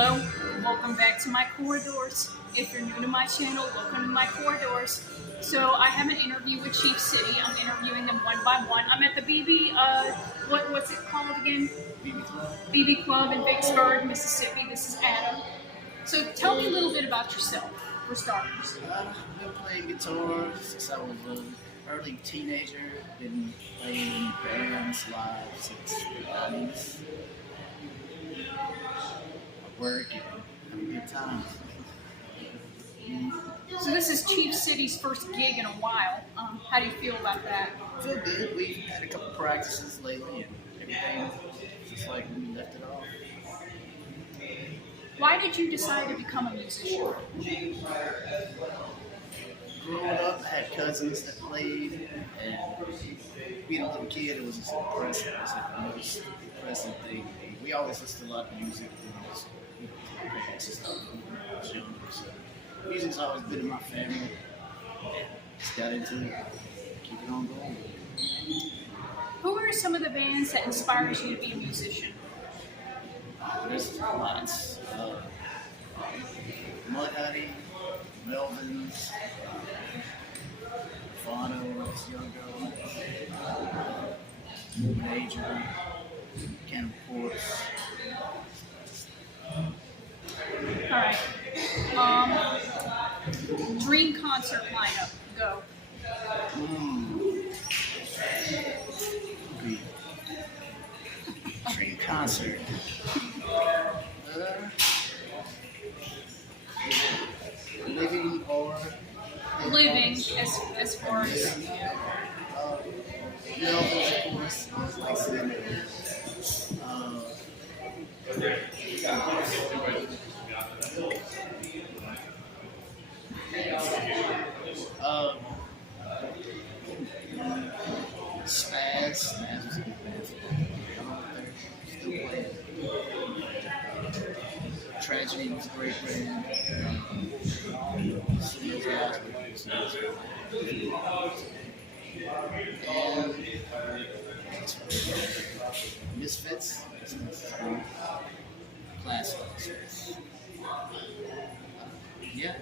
Hello, welcome back to my corridors. If you're new to my channel, welcome to my corridors. So I have an interview with Chief City. I'm interviewing them one by one. I'm at the BB, what's it called again? BB Club. BB Club in Vicksburg, Mississippi. This is Adam. So tell me a little bit about yourself, for starters. I've been playing guitar since I was an early teenager. Been playing in bands live since the 90s. I work and have a good time. So this is Chief City's first gig in a while. How do you feel about that? I feel good. We've had a couple practices lately and everything just like we left it off. Why did you decide to become a musician? Growing up, I had cousins that played, and being a little kid, it was just impressive. It was like the most impressive thing. We always listened to a lot of music when I was parents and stuff when I was younger. So music's always been in my family. Just got into it, keep it on going. Who are some of the bands that inspires you to be a musician? There's lots. Mudhoney, Melvins, Fano, when I was younger, Major, Cannibal Corpse. All right. Dream concert lineup. Go. Dream concert. Living or Living as far as Melvins, of course, like Sydney. Spaz was a good band. Still playing. Tragedy was a great band. Seals guys were and Misfits. Classic. Yeah.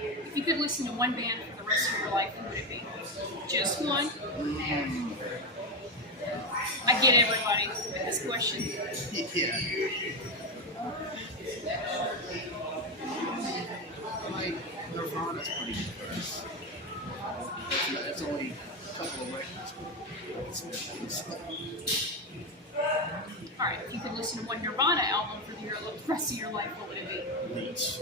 if you could listen to one band for the rest of your life, who would it be? Just one? I get everybody with this question. Yeah. Like Nirvana's pretty good first. That's only a couple of records, but it's All right, if you could listen to one Nirvana album for the rest of your life, what would it be? Bleach.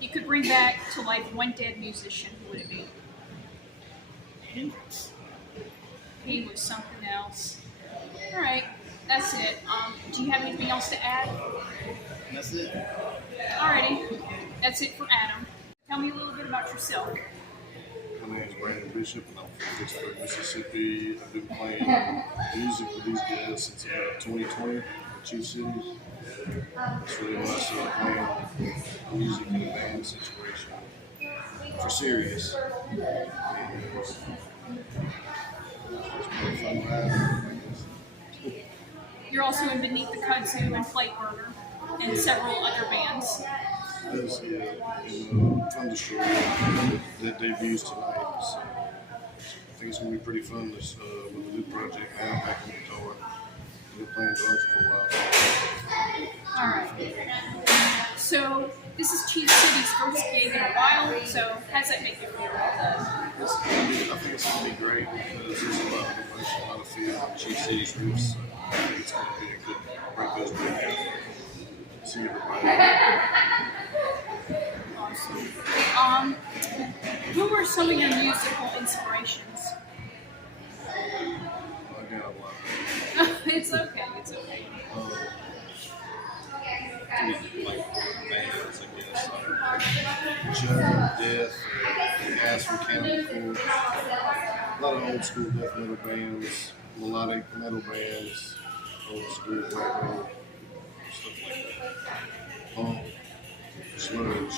You could bring back to life one dead musician, who would it be? Hendrix. He was something else. All right, that's it. Do you have anything else to add? That's it. Alrighty, that's it for Adam. Tell me a little bit about yourself. My name is Brandon Bishop, and I'm from Vicksburg, Mississippi. I've been playing music with these guys since about 2020 at Chief City. That's really when I started playing music in a band situation for serious. And it's been a fun ride, I guess. You're also in Beneath the Kudzu and Flightburger and several other bands. This, and Thunderstorm that debuts tonight. So I think it's going to be pretty fun this, with the new project. I'm back on guitar. I've been playing drums for a while. Alright. So, this is Chief City's first gig in a while, so how does that make you feel? I think it's going to be great because there's a lot of emotion, a lot of feel on Chief City's roots. So I think it's going to be a good break those back out. See everybody. Awesome. Who were some of your musical inspirations? I got a lot. It's okay, it's okay. Like bands, I guess, like Joan, Death, Gas from Cannibal Corpse, a lot of old school death metal bands, melodic metal bands, old school black metal, stuff like that. Punk, sludge.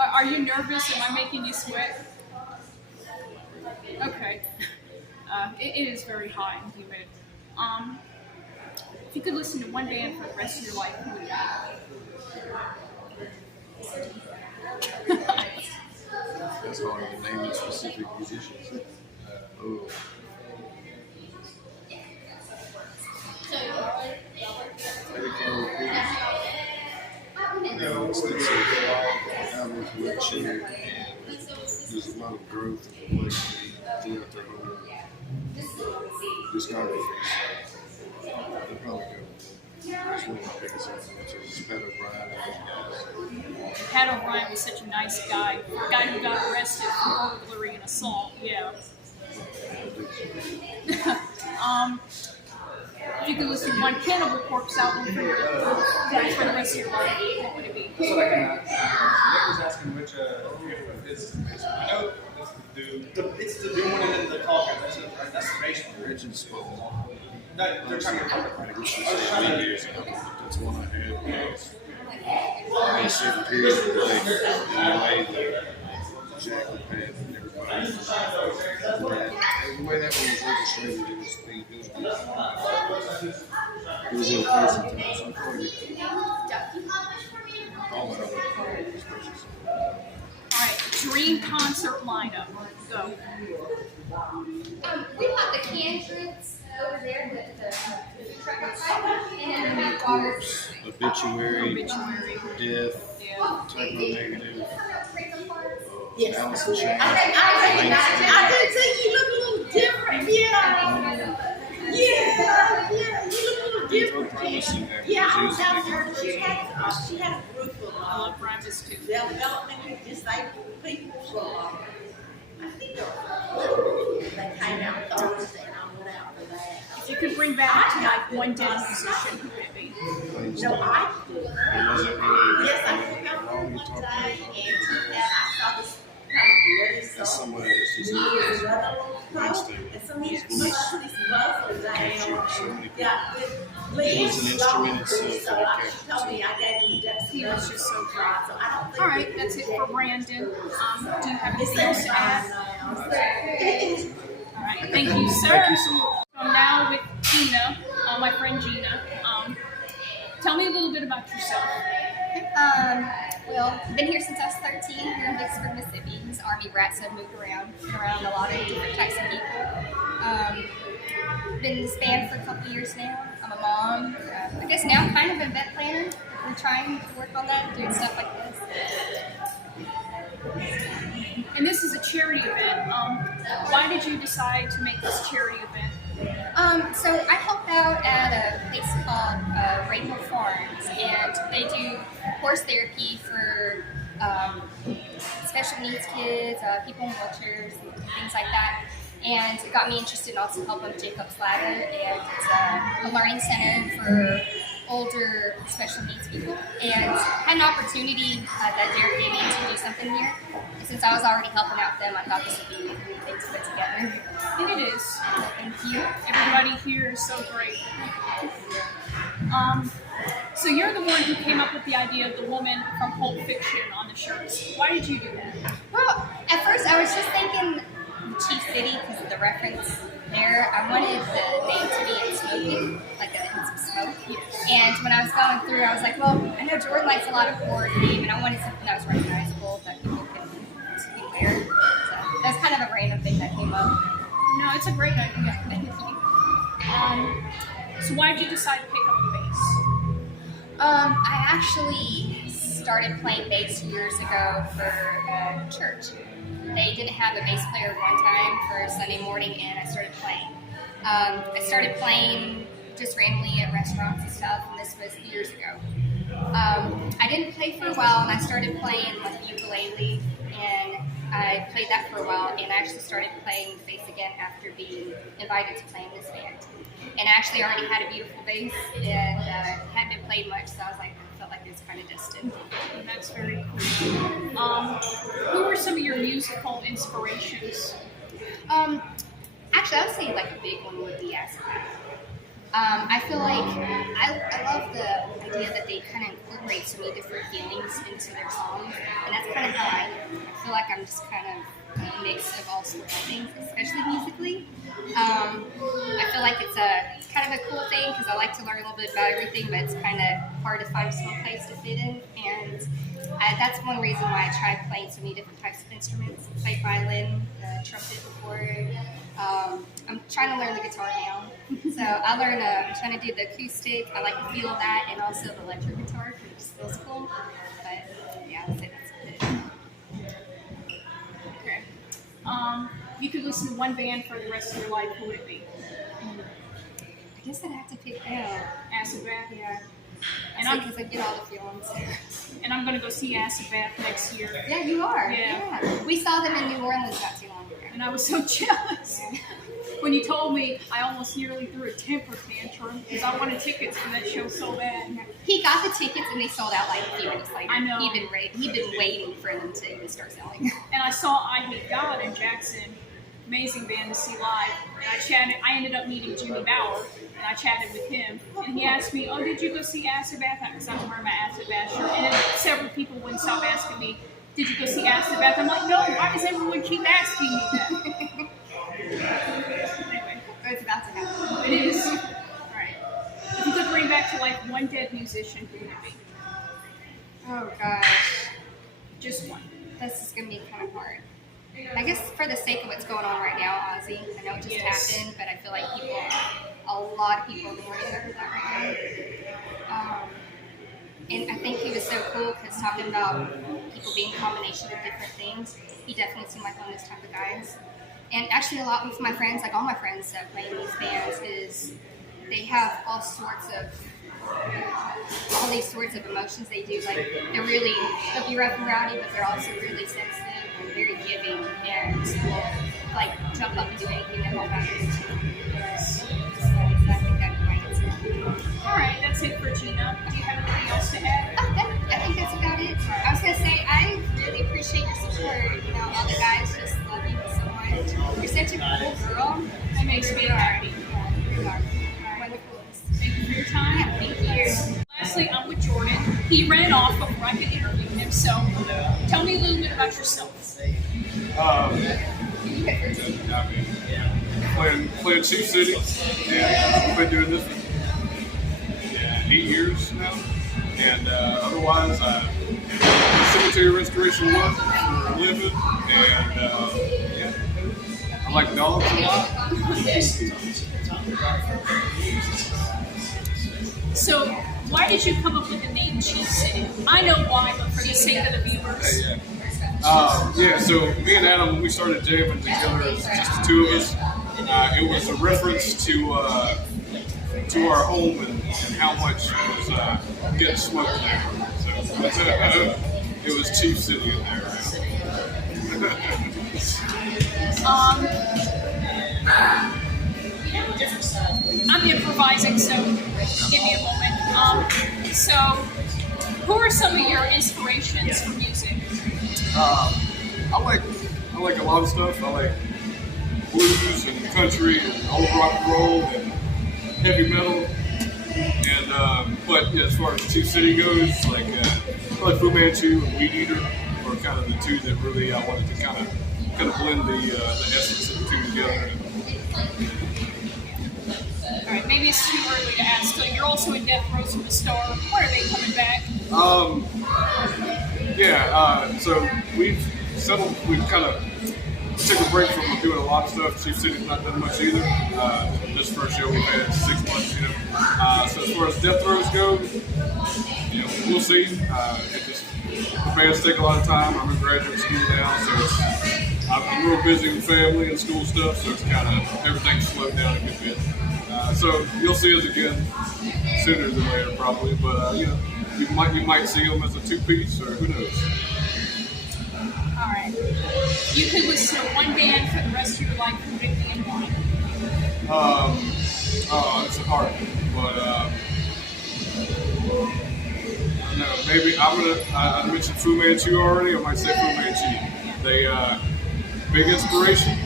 Are you nervous? Am I making you sweat? Okay. It is very hot and humid. If you could listen to one band for the rest of your life, who would it be? That's hard to name in specific musicians. Oh. Maybe Carol Peters. Album collection, and there's a lot of growth and complexity throughout their whole discography. So they're probably good. That's one of my biggest influences is Pat O'Brien and those guys. Pat O'Brien was such a nice guy. A guy who got arrested for burglary and assault. Yeah. If you could listen to one Cannibal Corpse album for the rest of your life, what would it be? So like, Nick was asking which is the bass. I know that's the dude. It's the dude one in the coffin. That's the bass one. Richard Spoll. No, they're trying to cover. I wish I said years ago, but that's one I had. In a certain period of the day, in LA, that Jack and Pat and everybody. The way that one was orchestrated, it was good. It was in place in time, so I'm probably all that other especially. Alright, dream concert lineup. Go. We got the cantrons over there, the truck outside, and then the waters. Obituary, Obituary. Death, Yeah. Typo Negative, Yes. Allison Chain. I did say you look a little different. You look a little different. Yeah, I was telling her she had a group of I love Primus too. developmentally disabled people. I think they came out Thursday and I went out for that. If you could bring back to life one dead musician, who would it be? No, I It wasn't really. yes, I took out one day and I saw this kind of bloody That's song. somebody that's just He's another little girl, and so he's mufflers down. Yeah, It was an instrument itself so that she captured told me I gave him the He was just so dry. So I don't think Alright, that's it for Brandon. Do you have anything else to add? Alright, thank you, sir. Thank you so much. I'm now with Gina, my friend Gina. Tell me a little bit about yourself. Well, I've been here since I was 13, here in Vicksburg, Mississippi. I was an Army brat, so I've moved around a lot of different types of people. Been in this band for a couple years now. I'm a mom. I guess now I'm kind of an event planner. We're trying to work on that, doing stuff like this. And this is a charity event. Why did you decide to make this charity event? So I help out at a place called Rainbow Farms, and they do horse therapy for special needs kids, people in wheelchairs, and things like that. And it got me interested in also helping with Jacob's Ladder, and it's a learning center for older special needs people. And had an opportunity that Derek gave me to do something here. And since I was already helping out them, I thought this would be a great thing to put together. And it is. Thank you. Everybody here is so great. So you're the one who came up with the idea of the woman from Pulp Fiction on the shirts. Why did you do that? Well, at first I was just thinking Chief City because of the reference there. I wanted the name to be in smoking, like in some smoke. And when I was going through, I was like, well, I know Jordan likes a lot of horror theme, and I wanted something that was recognizable that people can wear. So that's kind of a random thing that came up. No, it's a great idea. Thank you. So why did you decide to pick up the bass? I actually started playing bass years ago for church. They didn't have a bass player one time for Sunday morning, and I started playing. I started playing just randomly at restaurants and stuff, and this was years ago. I didn't play for a while, and I started playing like ukulele, and I played that for a while, and I actually started playing the bass again after being invited to play in this band. And I actually already had a beautiful bass, and hadn't been played much, so I was like, I felt like it was kind of distant. And that's very cool. Who were some of your musical inspirations? Actually, I would say like a big one would be Acid. I feel like I love the idea that they kind of incorporate so many different feelings into their songs, and that's kind of how I feel like I'm just kind of a mix of all sorts of things, especially musically. I feel like it's a kind of a cool thing because I like to learn a little bit about everything, but it's kind of hard to find a small place to fit in. And that's one reason why I tried playing so many different types of instruments. I played violin, trumpet before. I'm trying to learn the guitar now. So I'm trying to do the acoustic. I like the feel of that, and also the electric guitar because it just feels cool. But yeah, I'd say that's it. Okay. You could listen to one band for the rest of your life. Who would it be? I guess I'd have to pick them. Acid Bath. Yeah. And Because I get all the feelings. And I'm gonna go see Acid Bath next year. Yeah, you are. Yeah. We saw them in New Orleans not too long ago. And I was so jealous. When you told me, I almost nearly threw a temper tantrum because I wanted tickets for that show so bad. He got the tickets and they sold out like a few minutes later. I know. He'd been waiting for them to even start selling. And I saw I Hate God in Jackson. Amazing band to see live. And I ended up meeting Jimmy Bauer, and I chatted with him. And he asked me, "Oh, did you go see Acid Bath?" Because I'm wearing my Acid Bath shirt. And then several people wouldn't stop asking me, "Did you go see Acid Bath?" I'm like, "No, why does everyone keep asking me that?" Anyway, It's about to happen. it is. Alright. If you could bring back to life one dead musician, who would it be? Oh gosh. Just one. This is going to be kind of hard. I guess for the sake of what's going on right now, Ozzy, I know it just Yes. happened, but I feel like a lot of people are mourning over that right now. And I think he was so cool because talking about people being a combination of different things, he definitely seemed like one of those type of guys. And actually a lot with my friends, like all my friends that play in these bands, is they have all these sorts of emotions they do. Like they'll be rough and rowdy, but they're also really sensitive and very giving, and will like jump up and do anything that won't matter to you. So I think that'd be my answer. Alright, that's it for Gina. Do you have anything else to add? I think that's about it. I was gonna say I really appreciate your support. All the guys just love you so much. You're such a cool girl. That makes me happy. You are. Wonderful. Thank you for your time. Yeah, thank you. Lastly, I'm with Jordan. He ran off before I could interview him, so tell me a little bit about yourself. Playing Chief City, and we've been doing this for 8 years now. And otherwise, I do cemetery restoration work for a living, and I like dogs a lot. So, why did you come up with the name Chief City? I know why, but for the sake of the viewers. So me and Adam, when we started jamming together as just the two of us, it was a reference to our home and how much was getting smoked there. So it was Chief City in there. I'm improvising, so give me a moment. So, who are some of your inspirations for music? I like a lot of stuff. I like blues and country and old rock and roll and heavy metal. And but as far as Chief City goes, like Fu Manchu and Weed Eater are kind of the two that really I wanted to kind of blend the essence of the two together. All right, maybe it's too early to ask, but you're also in Death Row from the Star. When are they coming back? So we've kind of took a break from doing a lot of stuff. Chief City's not done much either. This first show we've had 6 months, So as far as Death Rows go, we'll see. The bands take a lot of time. I'm in graduate school now, so I'm real busy with family and school stuff, so it's kind of everything's slowed down a good bit. So you'll see us again sooner than later, probably. But you might see them as a two-piece, or who knows. All right. You could listen to one band for the rest of your life. Who would it be and why? It's hard, but I don't know. Maybe I mentioned Fu Manchu already. I might say Fu Manchu. They big inspiration,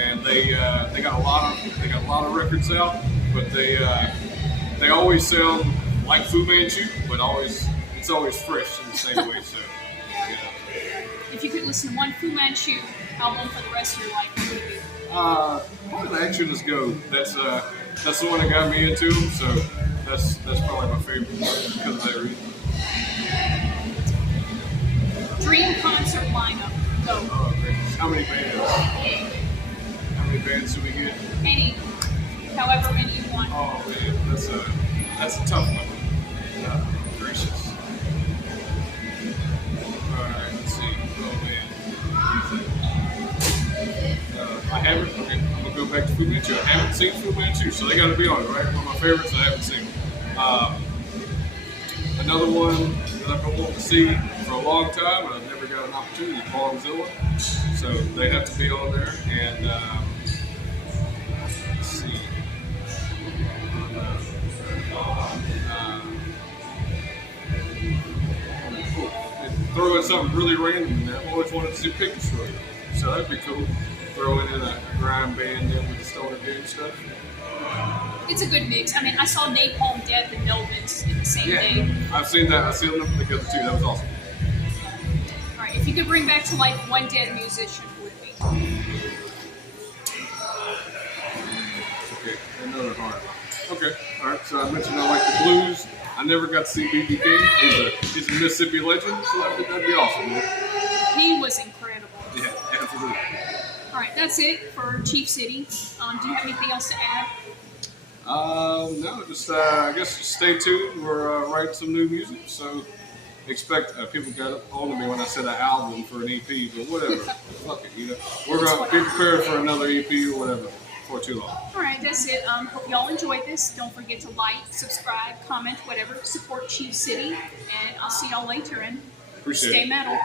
and they got a lot of records out, but they always sound like Fu Manchu, but it's always fresh in the same way. So. If you could listen to one Fu Manchu album for the rest of your life, what would it be? Probably Action is Go. That's the one that got me into him, so that's probably my favorite because of that reason. Dream concert lineup. Go. Oh, gracious. How many bands? How many bands do we get? Any. However many you want. Oh man, that's a tough one. Gracious. Alright, let's see. Oh man. I haven't. Okay, I'm gonna go back to Fu Manchu. I haven't seen Fu Manchu, so they got to be on it, right? One of my favorites. I haven't seen. Another one that I've been wanting to see for a long time, and I've never got an opportunity. Is Bombzilla, so they have to be on there. And let's see. And throw in something really random in there. I've always wanted to see Pink Destroyer, so that'd be cool. Throwing in a grime band in with the Stoner Doom stuff. It's a good mix. I mean, I saw Napalm Death and Melvins in the same day. I've seen that. I've seen them together too. That was awesome. All right, if you could bring back to life one dead musician, who would it be? Okay, another hard one. Okay, all right. So I mentioned I like the blues. I never got to see B.B. King. He's a Mississippi legend, so that'd be awesome. Man. He was incredible. Yeah, absolutely. All right, that's it for Chief City. Do you have anything else to add? No, just I guess just stay tuned. We're writing some new music, so expect people got on to me when I said an album for an EP, but whatever. Fuck it, you know. We're gonna be prepared for another EP or whatever for too long. All right, that's it. Hope y'all enjoyed this. Don't forget to like, subscribe, comment, whatever. Support Chief City, and I'll see y'all later. And Appreciate stay it. metal.